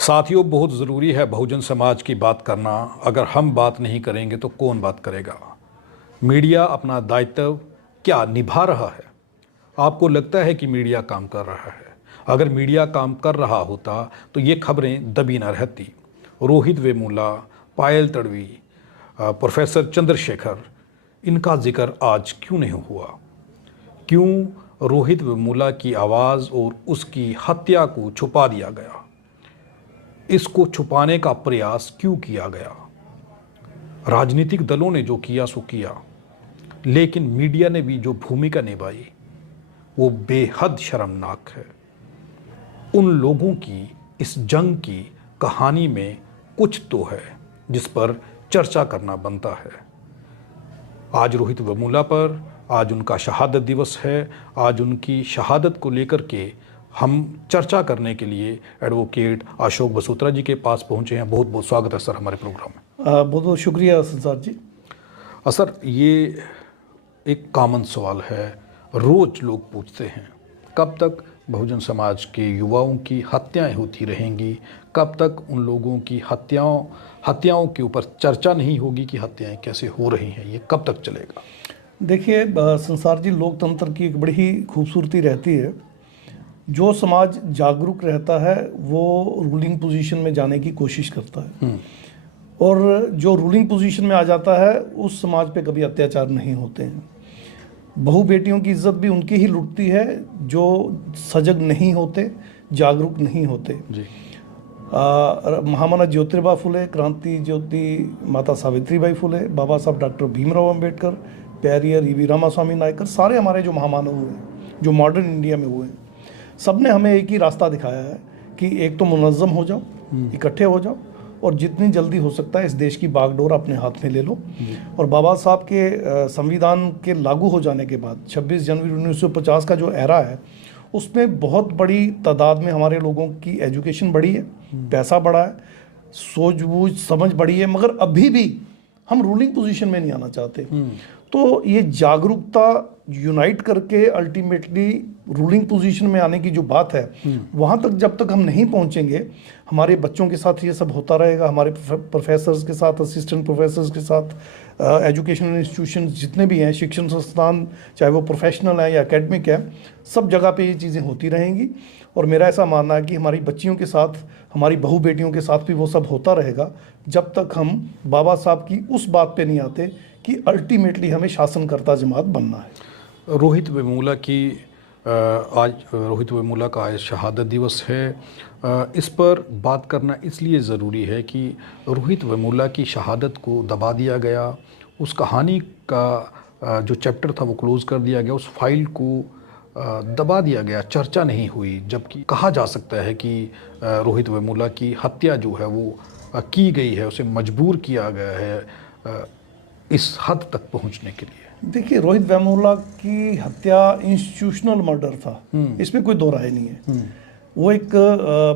साथियों, बहुत ज़रूरी है बहुजन समाज की बात करना। अगर हम बात नहीं करेंगे तो कौन बात करेगा। मीडिया अपना दायित्व क्या निभा रहा है? आपको लगता है कि मीडिया काम कर रहा है? अगर मीडिया काम कर रहा होता तो ये खबरें दबी न रहती। रोहित वेमुला, पायल तड़वी, प्रोफेसर चंद्रशेखर, इनका जिक्र आज क्यों नहीं हुआ? क्यों रोहित वेमुला की आवाज़ और उसकी हत्या को छुपा दिया गया? इसको छुपाने का प्रयास क्यों किया गया? राजनीतिक दलों ने जो किया सो किया, लेकिन मीडिया ने भी जो भूमिका निभाई वो बेहद शर्मनाक है। उन लोगों की इस जंग की कहानी में कुछ तो है जिस पर चर्चा करना बनता है। आज रोहित वेमुला पर, आज उनका शहादत दिवस है। आज उनकी शहादत को लेकर के हम चर्चा करने के लिए एडवोकेट अशोक बसोत्रा जी के पास पहुंचे हैं। बहुत बहुत स्वागत है सर हमारे प्रोग्राम में। बहुत बहुत शुक्रिया संसार जी। सर, ये एक कॉमन सवाल है, रोज़ लोग पूछते हैं, कब तक बहुजन समाज के युवाओं की हत्याएं होती रहेंगी? कब तक उन लोगों की हत्याओं के ऊपर चर्चा नहीं होगी कि हत्याएं कैसे हो रही हैं? ये कब तक चलेगा? देखिए संसार जी, लोकतंत्र की एक बड़ी ही खूबसूरती रहती है। जो समाज जागरूक रहता है वो रूलिंग पोजीशन में जाने की कोशिश करता है, और जो रूलिंग पोजीशन में आ जाता है उस समाज पे कभी अत्याचार नहीं होते हैं। बहू बेटियों की इज्जत भी उनकी ही लुटती है जो सजग नहीं होते, जागरूक नहीं होते जी। महामना ज्योतिबा फुले, क्रांति ज्योति माता सावित्रीबाई फुले, बाबा साहब डॉक्टर भीमराव अंबेडकर, पेरियर ईवी रामास्वामी नायकर, सारे हमारे जो महामानव हुए हैं, जो मॉडर्न इंडिया में हुए हैं, सब ने हमें एक ही रास्ता दिखाया है कि एक तो मुनज़्ज़म हो जाओ, इकट्ठे हो जाओ, और जितनी जल्दी हो सकता है इस देश की बागडोर अपने हाथ में ले लो। और बाबा साहब के संविधान के लागू हो जाने के बाद 26 जनवरी 1950 का जो एरा है, उसमें बहुत बड़ी तादाद में हमारे लोगों की एजुकेशन बढ़ी है, पैसा बढ़ा है, सूझबूझ समझ बढ़ी है, मगर अभी भी हम रूलिंग पोजीशन में नहीं आना चाहते। तो ये जागरूकता यूनाइट करके अल्टीमेटली रूलिंग पोजीशन में आने की जो बात है, वहाँ तक जब तक हम नहीं पहुँचेंगे, हमारे बच्चों के साथ ये सब होता रहेगा, हमारे प्रोफेसर्स के साथ, असिस्टेंट प्रोफेसर्स के साथ, एजुकेशनल इंस्टीट्यूशन जितने भी हैं, शिक्षण संस्थान, चाहे वो प्रोफेशनल है या एकेडमिक है, सब जगह पे ये चीज़ें होती रहेंगी। और मेरा ऐसा मानना है कि हमारी बच्चियों के साथ, हमारी बहू बेटियों के साथ भी वो सब होता रहेगा जब तक हम बाबा साहब की उस बात पे नहीं आते कि अल्टीमेटली हमें शासनकर्ता जमात बनना है। रोहित वेमुला की आज रोहित वेमुला का आज शहादत दिवस है। इस पर बात करना इसलिए ज़रूरी है कि रोहित वेमुला की शहादत को दबा दिया गया, उस कहानी का जो चैप्टर था वो क्लोज़ कर दिया गया, उस फाइल को दबा दिया गया, चर्चा नहीं हुई। जबकि कहा जा सकता है कि रोहित वेमुला की हत्या जो है वो की गई है, उसे मजबूर किया गया है इस हद तक पहुंचने के लिए। देखिए, रोहित वेमुला की हत्या इंस्टीट्यूशनल मर्डर था, इसमें कोई दो राय नहीं है। वो एक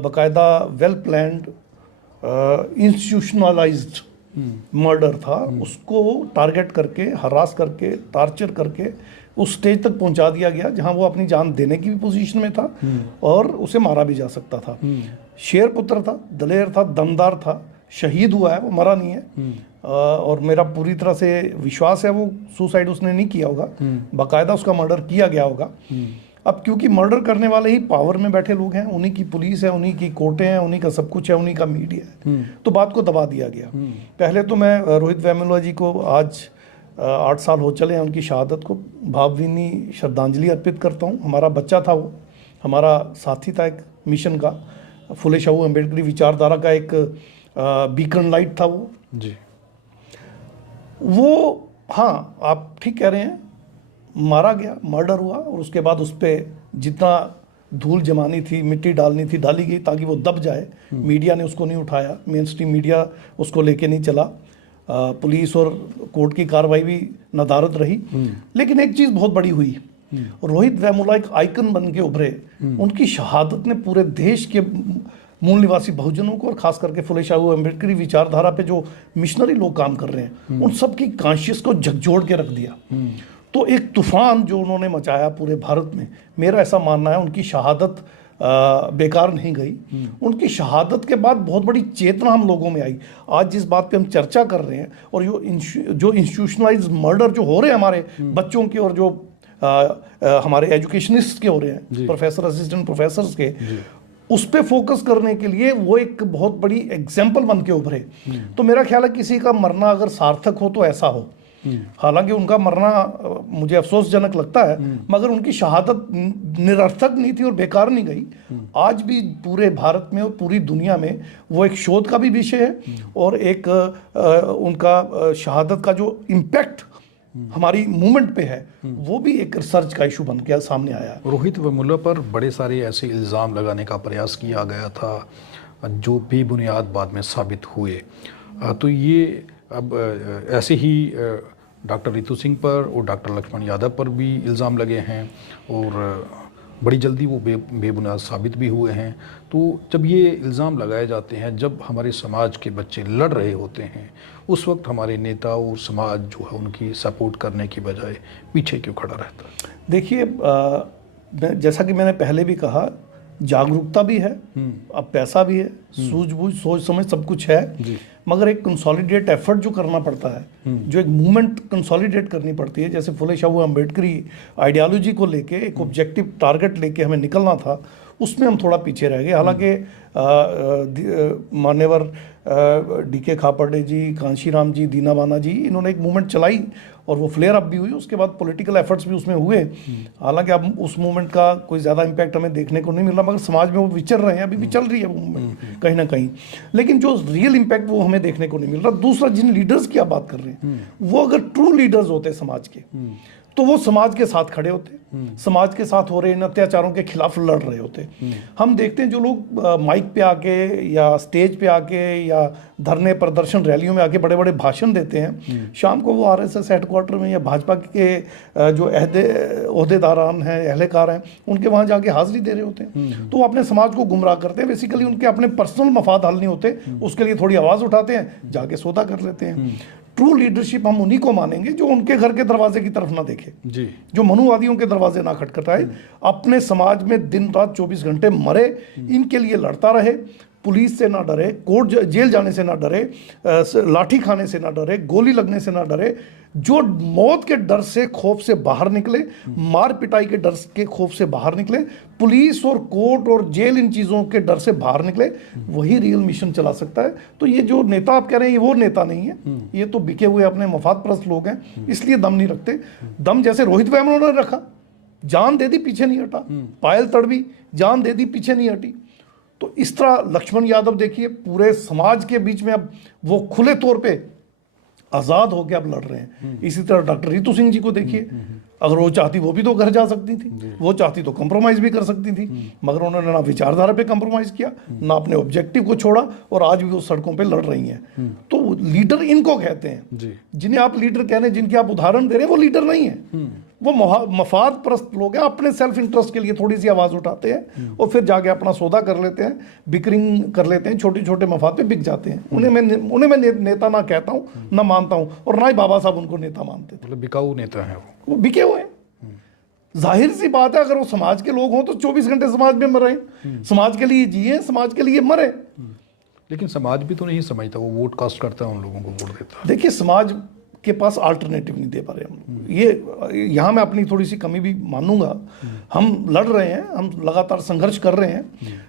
बाकायदा वेल प्लान्ड इंस्टीट्यूशनलाइज्ड मर्डर था। उसको टारगेट करके, हरास करके, टार्चर करके उस स्टेज तक पहुंचा दिया गया जहां वो अपनी जान देने की भी पोजीशन में था, और उसे मारा भी जा सकता था। शेर पुत्र था, दलेर था, दमदार था, शहीद हुआ है, वो मरा नहीं है। और मेरा पूरी तरह से विश्वास है वो सुसाइड उसने नहीं किया होगा, बाकायदा उसका मर्डर किया गया होगा। अब क्योंकि मर्डर करने वाले ही पावर में बैठे लोग हैं, उन्हीं की पुलिस है, उन्हीं की कोर्टें हैं, उन्हीं का सब कुछ है, उन्हीं का मीडिया है, तो बात को दबा दिया गया। पहले तो मैं रोहित वेमुला जी को आज 8 साल हो चले हैं उनकी शहादत को, भावभीनी श्रद्धांजलि अर्पित करता हूँ। हमारा बच्चा था वो, हमारा साथी था एक मिशन का, फुले शाहू अम्बेडकरी विचारधारा का एक बीकन लाइट था वो जी। वो, हाँ आप ठीक कह रहे हैं, मारा गया, मर्डर हुआ, और उसके बाद उस पर जितना धूल जमानी थी, मिट्टी डालनी थी, डाली गई ताकि वो दब जाए। मीडिया ने उसको नहीं उठाया, मेन स्ट्रीम मीडिया उसको लेके नहीं चला, पुलिस और कोर्ट की कार्रवाई भी नदारद रही। लेकिन एक चीज़ बहुत बड़ी हुई, रोहित वेमुला एक आइकन बन के उभरे। उनकी शहादत ने पूरे देश के मूल निवासी बहुजनों को, और खास करके फुले शाहू अम्बेडकरी विचारधारा पे जो मिशनरी लोग काम कर रहे हैं, उन सब की कॉन्शियस को झकझोर के रख दिया। तो एक तूफान जो उन्होंने मचाया पूरे भारत में, मेरा ऐसा मानना है उनकी शहादत बेकार नहीं गई। उनकी शहादत के बाद बहुत बड़ी चेतना हम लोगों में आई। आज जिस बात पे हम चर्चा कर रहे हैं और जो इंस्टीट्यूशनलाइज मर्डर जो हो रहे हैं हमारे बच्चों के और जो हमारे एजुकेशनिस्ट के हो रहे हैं, प्रोफेसर असिस्टेंट प्रोफेसर्स के, उस पे फोकस करने के लिए वो एक बहुत बड़ी एग्जाम्पल बन के उभरे। तो मेरा ख्याल है किसी का मरना अगर सार्थक हो तो ऐसा हो। हालांकि उनका मरना मुझे अफसोसजनक लगता है, मगर उनकी शहादत निरर्थक नहीं थी और बेकार नहीं गई। आज भी पूरे भारत में और पूरी दुनिया में वो एक शोध का भी विषय है और एक उनका शहादत का जो इम्पैक्ट हमारी मूवमेंट पे है वो भी एक रिसर्च का इशू बन के सामने आया। रोहित वेमुला पर बड़े सारे ऐसे इल्ज़ाम लगाने का प्रयास किया गया था जो बेबुनियाद बाद में साबित हुए। तो ये अब ऐसे ही डॉक्टर रितु सिंह पर और डॉक्टर लक्ष्मण यादव पर भी इल्ज़ाम लगे हैं और बड़ी जल्दी वो बेबुनियाद साबित भी हुए हैं। तो जब ये इल्ज़ाम लगाए जाते हैं, जब हमारे समाज के बच्चे लड़ रहे होते हैं, उस वक्त हमारे नेता और समाज जो है उनकी सपोर्ट करने की बजाय पीछे क्यों खड़ा रहता है? देखिए, जैसा कि मैंने पहले भी कहा, जागरूकता भी है, अब पैसा भी है, सूझबूझ सोच समझ सब कुछ है, मगर एक कंसोलिडेट एफर्ट जो करना पड़ता है, जो एक मूवमेंट कंसोलिडेट करनी पड़ती है, जैसे फुले शाहू अम्बेडकरी आइडियोलॉजी को लेके एक ऑब्जेक्टिव टारगेट लेके हमें निकलना था, उसमें हम थोड़ा पीछे रह गए। हालांकि मान्यवर डीके खापर्डे जी, कांशीराम जी, दीना बाना जी, इन्होंने एक मूवमेंट चलाई और वो फ्लेयर अप भी हुई, उसके बाद पॉलिटिकल एफर्ट्स भी उसमें हुए। हालांकि अब उस मूवमेंट का कोई ज़्यादा इम्पैक्ट हमें देखने को नहीं मिल रहा, मगर समाज में वो विचर रहे हैं, अभी भी चल रही है वो मूवमेंट कहीं ना कहीं, लेकिन जो रियल इम्पैक्ट वो हमें देखने को नहीं मिल रहा। दूसरा, जिन लीडर्स की आप बात कर रहे हैं, वो अगर ट्रू लीडर्स होते समाज के तो वो समाज के साथ खड़े होते, समाज के साथ हो रहे इन अत्याचारों के खिलाफ लड़ रहे होते। हम देखते हैं जो लोग माइक पे आके या स्टेज पे आके या धरने प्रदर्शन रैलियों में आके बड़े बड़े भाषण देते हैं, शाम को वो आरएसएस हेडक्वार्टर में या भाजपा के जो ओहदेदारान हैं, अहलकार हैं, उनके वहाँ जाके हाजिरी दे रहे होते हैं। तो वो अपने समाज को गुमराह करते हैं। बेसिकली उनके अपने पर्सनल मफाद हल नहीं होते, उसके लिए थोड़ी आवाज़ उठाते हैं, जाके सौदा कर लेते हैं। ट्रू लीडरशिप हम उन्हीं को मानेंगे जो उनके घर के दरवाजे की तरफ ना देखे जी, जो मनुवादियों के दरवाजे ना खटखटाए, अपने समाज में दिन रात 24 घंटे मरे, इनके लिए लड़ता रहे, पुलिस से ना डरे, कोर्ट जेल जाने से ना डरे, लाठी खाने से ना डरे, गोली लगने से ना डरे, जो मौत के डर से खौफ से बाहर निकले, मार पिटाई के डर के खौफ से बाहर निकले, पुलिस और कोर्ट और जेल इन चीज़ों के डर से बाहर निकले, वही रियल मिशन चला सकता है। तो ये जो नेता आप कह रहे हैं, ये वो नेता नहीं है, ये तो बिके हुए अपने मफादप्रस्त लोग हैं, इसलिए दम नहीं रखते। दम जैसे रोहित वेमुला ने रखा, जान दे दी, पीछे नहीं हटा। पायल तड़वी, जान दे दी, पीछे नहीं हटी। तो इस तरह लक्ष्मण यादव देखिए, पूरे समाज के बीच में अब वो खुले तौर पे आज़ाद होकर अब लड़ रहे हैं। इसी तरह डॉक्टर रितु सिंह जी को देखिए, अगर वो चाहती वो भी तो घर जा सकती थी, वो चाहती तो कंप्रोमाइज़ भी कर सकती थी, मगर उन्होंने ना विचारधारा पे कंप्रोमाइज़ किया, ना अपने ऑब्जेक्टिव को छोड़ा, और आज भी वो सड़कों पे लड़ रही हैं। तो लीडर इनको कहते हैं, जिन्हें आप लीडर कह रहे हैं, जिनके आप उदाहरण दे रहे हैं, वो लीडर नहीं है, वो मफाद प्रस्त लोग हैं। अपने सेल्फ इंटरेस्ट के लिए थोड़ी सी आवाज़ उठाते हैं और फिर जाके अपना सौदा कर लेते हैं, बिक्रिंग कर लेते हैं, छोटे छोटे मफाद पे बिक जाते हैं। उन्हें मैं नेता ना कहता हूँ, ना मानता हूँ, और ना ही बाबा साहब उनको नेता मानते थे। मतलब बिकाऊ नेता है वो बिके हुए हैं। जाहिर सी बात है, अगर वो समाज के लोग हों तो 24 घंटे समाज में मरे, समाज के लिए जिए, समाज के लिए मरे। लेकिन समाज भी तो नहीं समझता, वो वोट कास्ट करता है, उन लोगों को वोट देता है। देखिए, समाज के पास अल्टरनेटिव नहीं दे पा रहे हम। ये यहाँ मैं अपनी थोड़ी सी कमी भी मानूंगा। हम लड़ रहे हैं, हम लगातार संघर्ष कर रहे हैं,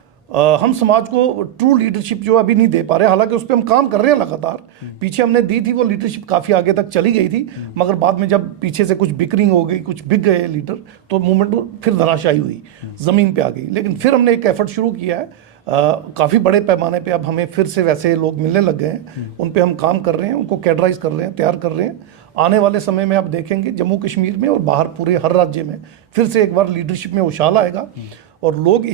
हम समाज को ट्रू लीडरशिप जो अभी नहीं दे पा रहे। हालांकि उस पर हम काम कर रहे हैं लगातार। पीछे हमने दी थी वो लीडरशिप, काफ़ी आगे तक चली गई थी, मगर बाद में जब पीछे से कुछ बिक्रिंग हो गई, कुछ बिक गए लीडर, तो मूवमेंट फिर धराशायी हुई, ज़मीन पे आ गई। लेकिन फिर हमने एक एफर्ट शुरू किया है, काफ़ी बड़े पैमाने पे। अब हमें फिर से वैसे लोग मिलने लग गए हैं, उन पे हम काम कर रहे हैं, उनको कैडराइज कर रहे हैं, तैयार कर रहे हैं। आने वाले समय में आप देखेंगे जम्मू कश्मीर में और बाहर पूरे हर राज्य में फिर से एक बार लीडरशिप में उछाल आएगा, और लोग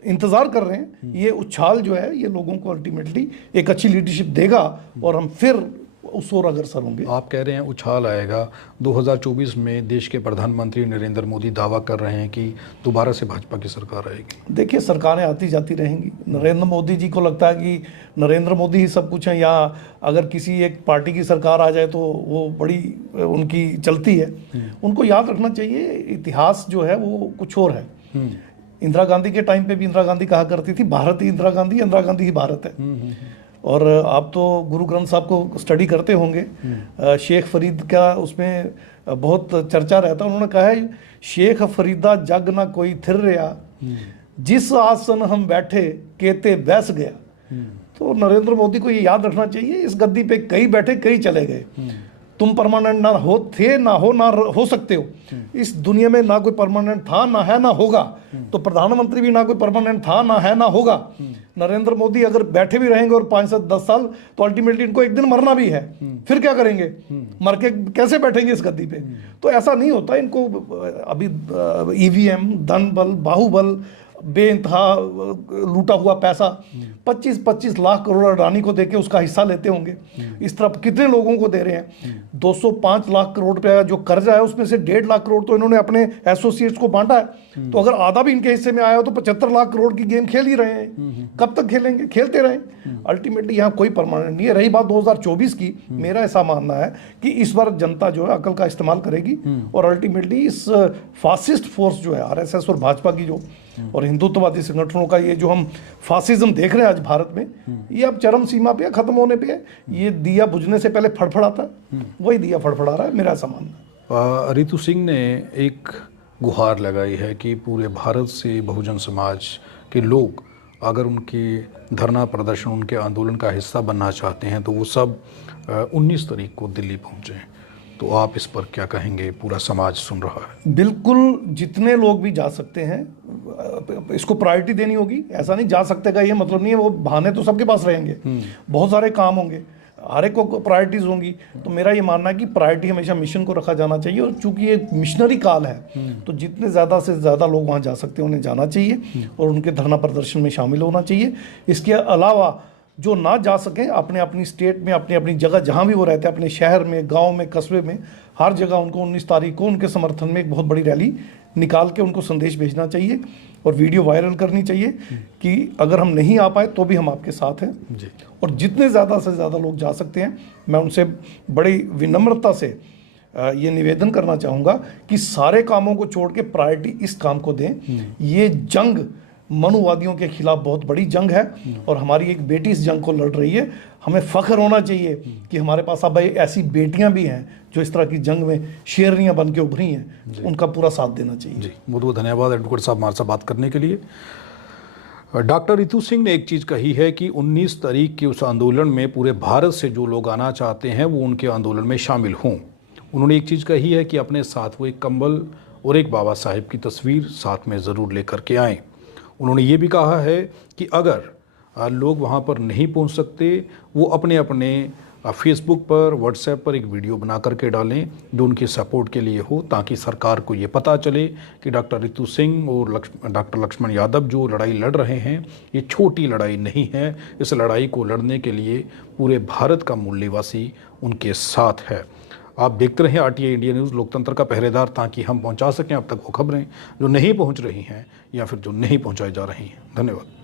इंतज़ार कर रहे हैं। ये उछाल जो है, ये लोगों को अल्टीमेटली एक अच्छी लीडरशिप देगा और हम फिर उस ओर अग्रसर होंगे। आप कह रहे हैं उछाल आएगा। 2024 में देश के प्रधानमंत्री नरेंद्र मोदी दावा कर रहे हैं कि दोबारा से भाजपा की सरकार आएगी। देखिए, सरकारें आती जाती रहेंगी। नरेंद्र मोदी जी को लगता है कि नरेंद्र मोदी ही सब कुछ है, या अगर किसी एक पार्टी की सरकार आ जाए तो वो बड़ी उनकी चलती है। उनको याद रखना चाहिए, इतिहास जो है वो कुछ और है। इंदिरा गांधी के टाइम पे भी इंदिरा गांधी कहा करती थी भारत ही इंदिरा गांधी, इंदिरा गांधी ही भारत है। और आप तो गुरु ग्रंथ साहब को स्टडी करते होंगे, शेख फरीद का उसमें बहुत चर्चा रहता है। उन्होंने कहा है, शेख फरीदा जग ना कोई थिर रहा, जिस आसन हम बैठे केते बैस गया। तो नरेंद्र मोदी को ये याद रखना चाहिए, इस गद्दी पे कई बैठे कई चले गए। तुम परमानेंट ना हो थे, ना हो सकते हो। इस दुनिया में ना कोई परमानेंट था, ना है, ना होगा। तो प्रधानमंत्री भी ना कोई परमानेंट था, ना है, ना होगा। नरेंद्र मोदी अगर बैठे भी रहेंगे और 5 से 10 साल, तो अल्टीमेटली इनको एक दिन मरना भी है। फिर क्या करेंगे? मर के कैसे बैठेंगे इस गद्दी पे? तो ऐसा नहीं होता। इनको अभी ईवीएम, धन बल, बाहुबल, बेइंतहा लूटा हुआ पैसा 25-25 लाख करोड़ अडानी को देके उसका हिस्सा लेते होंगे। इस तरफ कितने लोगों को दे रहे हैं? 205 लाख करोड़ रुपया जो कर्जा है, उसमें से 1.5 लाख करोड़ तो इन्होंने अपने एसोसिएट्स को बांटा है। तो अगर आधा भी इनके हिस्से में आया हो तो 75 लाख करोड़ की गेम खेल ही रहे हैं। कब तक खेलेंगे? खेलते रहें। अल्टीमेटली यहाँ कोई परमानेंट नहीं है। रही बात 2024 की, मेरा ऐसा मानना है कि इस बार जनता जो है अकल का इस्तेमाल करेगी और अल्टीमेटली इस फासिस्ट फोर्स जो है आरएसएस और भाजपा की जो और हिंदुत्ववादी संगठनों का ये जो हम फासिज्म देख रहे हैं आज भारत में, ये अब चरम सीमा पे है, खत्म होने पे है। ये दिया बुझने से पहले फड़फड़ाता है, वही दिया फड़फड़ा रहा है, मेरा ऐसा मानना है। रितु सिंह ने एक गुहार लगाई है कि पूरे भारत से बहुजन समाज के लोग अगर उनके धरना प्रदर्शन, उनके आंदोलन का हिस्सा बनना चाहते हैं तो वो सब 19 तारीख को दिल्ली पहुँचें। तो आप इस पर क्या कहेंगे? पूरा समाज सुन रहा है। बिल्कुल, जितने लोग भी जा सकते हैं इसको प्रायोरिटी देनी होगी। ऐसा नहीं जा सकते का ये मतलब नहीं है, वो बहाने तो सबके पास रहेंगे, बहुत सारे काम होंगे, हर एक को प्रायोरिटीज होंगी। तो मेरा ये मानना है कि प्रायोरिटी हमेशा मिशन को रखा जाना चाहिए। और चूंकि ये मिशनरी काल है तो जितने ज़्यादा से ज़्यादा लोग वहाँ जा सकते हैं उन्हें जाना चाहिए और उनके धरना प्रदर्शन में शामिल होना चाहिए। इसके अलावा जो ना जा सकें, अपने अपनी स्टेट में, अपनी अपनी जगह जहाँ भी वो रहते हैं, अपने शहर में, गांव में, कस्बे में, हर जगह उनको 19 तारीख को उनके समर्थन में एक बहुत बड़ी रैली निकाल के उनको संदेश भेजना चाहिए और वीडियो वायरल करनी चाहिए कि अगर हम नहीं आ पाए तो भी हम आपके साथ हैं जी। और जितने ज़्यादा से ज़्यादा लोग जा सकते हैं, मैं उनसे बड़ी विनम्रता से ये निवेदन करना चाहूँगा कि सारे कामों को छोड़ के प्रायोरिटी इस काम को दें। ये जंग मनुवादियों के खिलाफ बहुत बड़ी जंग है और हमारी एक बेटी इस जंग को लड़ रही है। हमें फख्र होना चाहिए कि हमारे पास अब ऐसी बेटियां भी हैं जो इस तरह की जंग में शेरनियां बन के उभरी हैं। उनका पूरा साथ देना चाहिए जी। बहुत बहुत धन्यवाद एडवोकेट साहब हमारे साथ बात करने के लिए। डॉक्टर रितु सिंह ने एक चीज़ कही है कि 19 तारीख के उस आंदोलन में पूरे भारत से जो लोग आना चाहते हैं वो उनके आंदोलन में शामिल हों। उन्होंने एक चीज़ कही है कि अपने साथ वो एक कंबल और एक बाबा साहेब की तस्वीर साथ में ज़रूर लेकर के आएँ। उन्होंने ये भी कहा है कि अगर लोग वहाँ पर नहीं पहुँच सकते, वो अपने अपने फेसबुक पर, व्हाट्सएप पर एक वीडियो बना करके डालें जो उनके सपोर्ट के लिए हो, ताकि सरकार को ये पता चले कि डॉक्टर रितु सिंह और डॉक्टर लक्ष्मण यादव जो लड़ाई लड़ रहे हैं ये छोटी लड़ाई नहीं है। इस लड़ाई को लड़ने के लिए पूरे भारत का मूल निवासी उनके साथ है। आप देखते रहें RTI इंडिया न्यूज़, लोकतंत्र का पहरेदार, ताकि हम पहुंचा सकें अब तक वो खबरें जो नहीं पहुंच रही हैं या फिर जो नहीं पहुंचाई जा रही हैं। धन्यवाद।